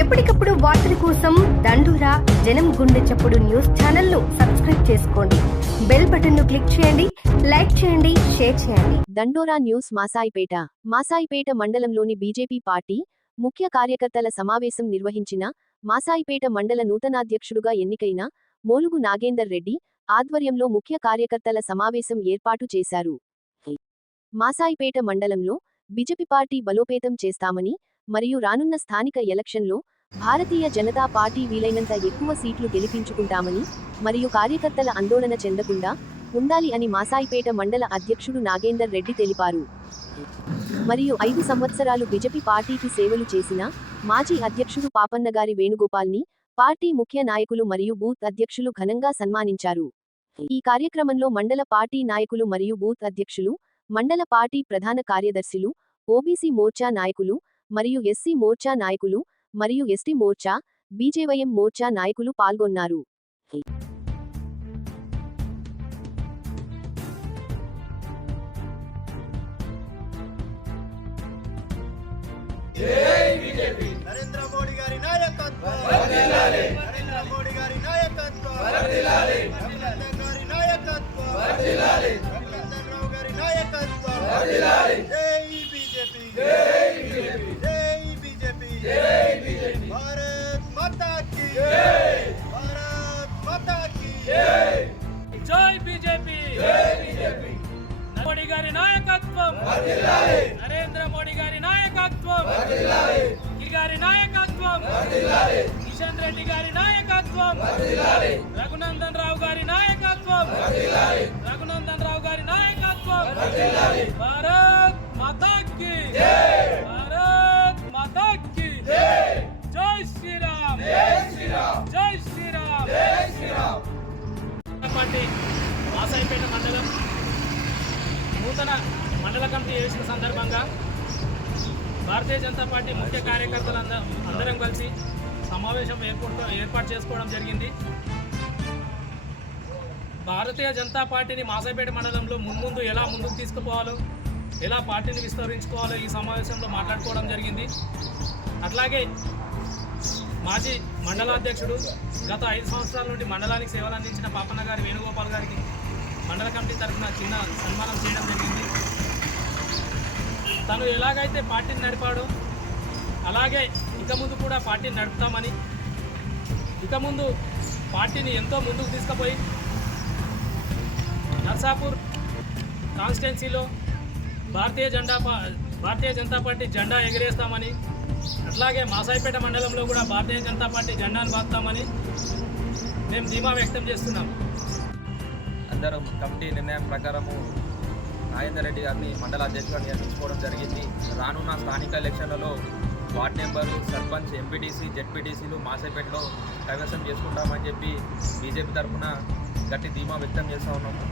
ఎప్పటికప్పుడు వార్తల కోసం దండూరా జనం గుండె చప్పుడు న్యూస్ ఛానల్ ను సబ్స్క్రైబ్ చేసుకోండి. బెల్ బటన్ ను క్లిక్ చేయండి, లైక్ చేయండి, షేర్ చేయండి. దండోరా న్యూస్ మాసాయిపేట మండలంలోని బీజేపీ పార్టీ ముఖ్య కార్యకర్తల సమావేశం నిర్వహించిన మాసాయిపేట మండల నూతనాధ్యక్షుడుగా ఎన్నికైన మోలుగు నాగేందర్ రెడ్డి ఆధ్వర్యంలో ముఖ్య కార్యకర్తల సమావేశం ఏర్పాటు చేశారు. మాసాయిపేట మండలంలో బీజేపీ పార్టీ బలోపేతం చేస్తామని మరియు రానున్న స్థానిక ఎలక్షన్లో భారతీయ జనతా పార్టీ వీలైనంత ఎక్కువ సీట్లు గెలిపించుకుంటామని మరియు కార్యకర్తల ఆందోళన చెందకుండా ఉండాలి అని మాసాయిపేట మండల అధ్యక్షుడు నాగేందర్ రెడ్డి తెలిపారు. మరియు 5 సంవత్సరాలు బీజేపీ పార్టీకి సేవలు చేసిన మాజీ అధ్యక్షుడు పాపన్నగారి వేణుగోపాల్ని పార్టీ ముఖ్య నాయకులు మరియు బూత్ అధ్యక్షులు ఘనంగా సన్మానించారు. ఈ కార్యక్రమంలో మండల పార్టీ నాయకులు మరియు బూత్ అధ్యక్షులు, మండల పార్టీ ప్రధాన కార్యదర్శులు, ఓబీసీ మోర్చా నాయకులు మరియు ఎస్సీ మోర్చా నాయకులు మరియు ఎస్టీ మోర్చా, బీజేవైఎం మోర్చా నాయకులు పాల్గొన్నారు. నరేంద్ర మోడీ గారి నాయకత్వం వర్ధిల్లాలి. నరేంద్ర మోడీ గారి నాయకత్వం వర్ధిల్లాలి. రఘునందన్ గారి నాయకత్వం వర్ధిల్లాలి. రఘునందన్ రావు గారి నాయకత్వం వర్ధిల్లాలి. జై బీజేపీ, జై బీజేపీ, జై బీజేపీ, జై బీజేపీ. భారత్ మాతా కీ జై, భారత్ మాతా కీ జై. జై బీజేపీ, జై బీజేపీ. మోడీ గారి నాయకత్వం వర్ధిల్లాలి. నరేంద్ర మోడీ గారి నాయకత్వం వర్ధిల్లాలి. గారి నాయకత్వం వర్ధిల్లాలి. కిషన్ రెడ్డి గారి నాయకత్వం వర్ధిల్లాలి. రఘునందన్ రావు గారి నాయకత్వం వర్ధిల్లాలి. రఘునందన్ రావు గారి నాయకత్వం వర్ధిల్లాలి. భారత్ మాతా కీ జై, భారత్ మాతా కీ జై. జై శ్రీరామ్, జై శ్రీరామ్, జై శ్రీరామ్. జై శ్రీరామ్. పార్టీ మాసాయిపేట మండలం నూతన మండల కమిటీ వేసిన సందర్భంగా భారతీయ జనతా పార్టీ ముఖ్య కార్యకర్తలు అందరం కలిసి సమావేశం ఏర్పాటు చేసుకోవడం జరిగింది. భారతీయ జనతా పార్టీని మాసాయిపేట మండలంలో ముందు ఎలా ముందుకు తీసుకుపోవాలో, ఎలా పార్టీని విస్తరించుకోవాలో ఈ సమావేశంలో మాట్లాడుకోవడం జరిగింది. అట్లాగే మాజీ మండలాధ్యక్షుడు గత 5 సంవత్సరాల నుండి మండలానికి సేవలు అందించిన పాపన్న గారి వేణుగోపాల్ గారికి మండల కమిటీ తరఫున చిన్న సన్మానం చేయడం జరిగింది. తను ఎలాగైతే పార్టీని నడిపాడో అలాగే ఇక ముందు కూడా పార్టీని నడుపుతామని, ఇక ముందు పార్టీని ఎంతో ముందుకు తీసుకుపోయి నర్సాపూర్ కాన్స్టిట్యున్సీలో భారతీయ జనతా పార్టీ జెండా ఎగిరేస్తామని, అట్లాగే మాసాయిపేట మండలంలో కూడా భారతీయ జనతా పార్టీ జెండాను బాస్తామని మేము ధీమా వ్యక్తం చేస్తున్నాం. అందరం కమిటీ నిర్ణయం ప్రకారము నాగేందర్ రెడ్డి గారిని మండల అధ్యక్షుడిగా నియమించుకోవడం జరిగింది. రానున్న స్థానిక ఎలక్షన్లలో వార్డు నెంబరు, సర్పంచ్, ఎంపీటీసీ, జెడ్పీటీసీలు మాసాయిపేటలో కైవసం చేసుకుంటామని చెప్పి బీజేపీ తరఫున గట్టి ధీమా వ్యక్తం చేస్తూ ఉన్నాము.